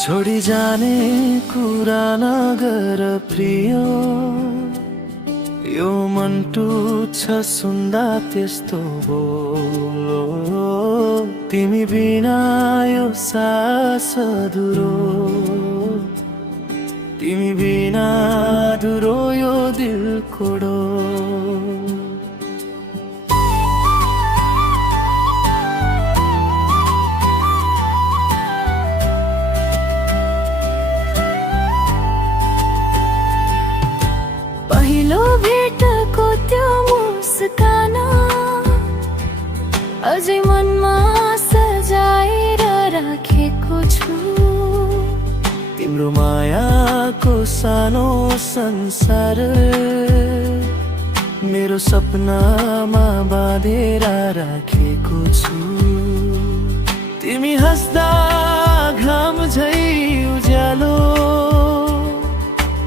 छोडी जाने कुरा नगर प्रिय, यो मन टुट्छ सुन्दा त्यस्तो बोल। तिमी बिना यो सास अधुरो, तिमी बिना अधुरो यो दिल कोडो। पहिलो भेटको त्यो मुस्कान अझै मनमा सजाएर राखेको छु। तिम्रो मायाको सानो संसार मेरो सपनामा बाँधेर राखेको छु। तिमी हँस्दा घाम झै उज्यालो,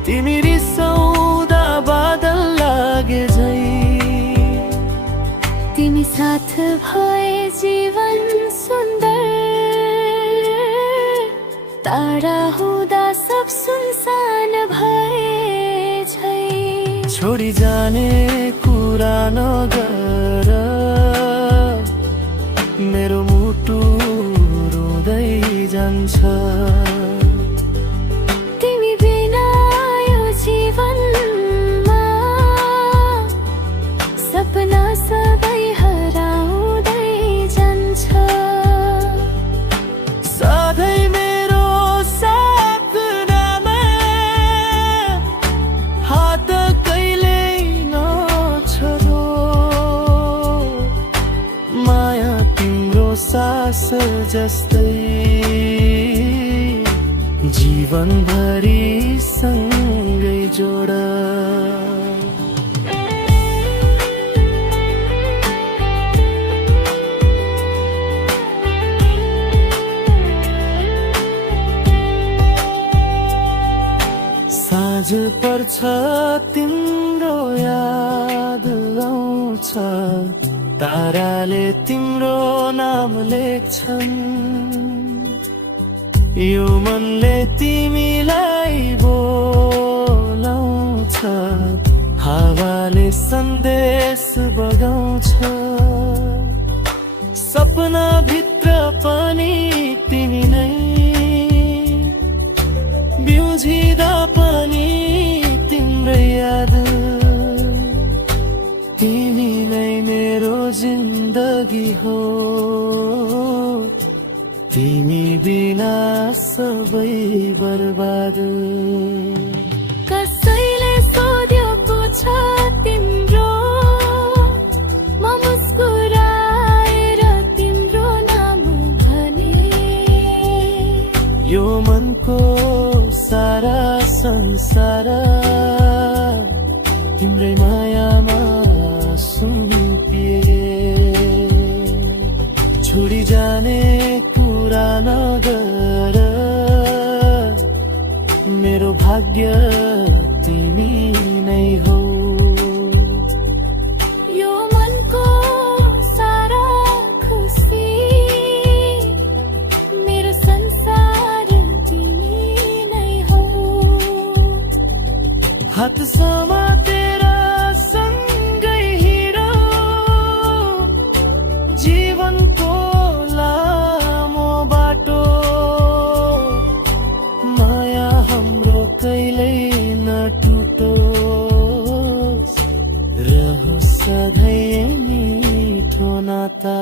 तिमी रिसाउँदा बादल लागे झै। तिमी साथ भए जीवन सुन्दर, तारा हुँदा सब सुनसान भए झै। छोडी जाने कुरा नगर, मेरो मुटु रुँदै जान्छ। तिमी बिना यो जीवनमा सपना सबै हराउँदै जान्छ। सधैँ मेरो सपनामा हात कहिल्यै नछोडो। माया तिम्रो सास जस्तै जीवनभरि सँगै जोड। साँझ पर्छ तिम्रो याद आउँछ, ताराले तिम्रो नाम लेख्छन्। यो मनले तिमीलाई बोलाउँछ, हावाले सन्देश बगाउँछ। सपना भित्र पनि तिमी नै, बिउझिँदा पनि तिम्रो याद। तिमी नै मेरो जिन्दगी हो, तिमी बिना सबै बर्बाद। कसैले सोध्यो पुछ तिम्रो, म मुस्कुराएर तिम्रो नाम भने। यो मनको सारा संसार तिम्रै मायामा सुम्पिए। छोडी जाने कुरा नगर, मेरो भाग्य तिमी नै हो। यो मनको सारा खुसी मेरो संसार तिमी नै हो। हात समातेर सँगै हिँडौ, जीवनको लामो बाटो। माया हाम्रो कहिल्यै नटुटोस्, रहोस् सधैँ मिठो नाता।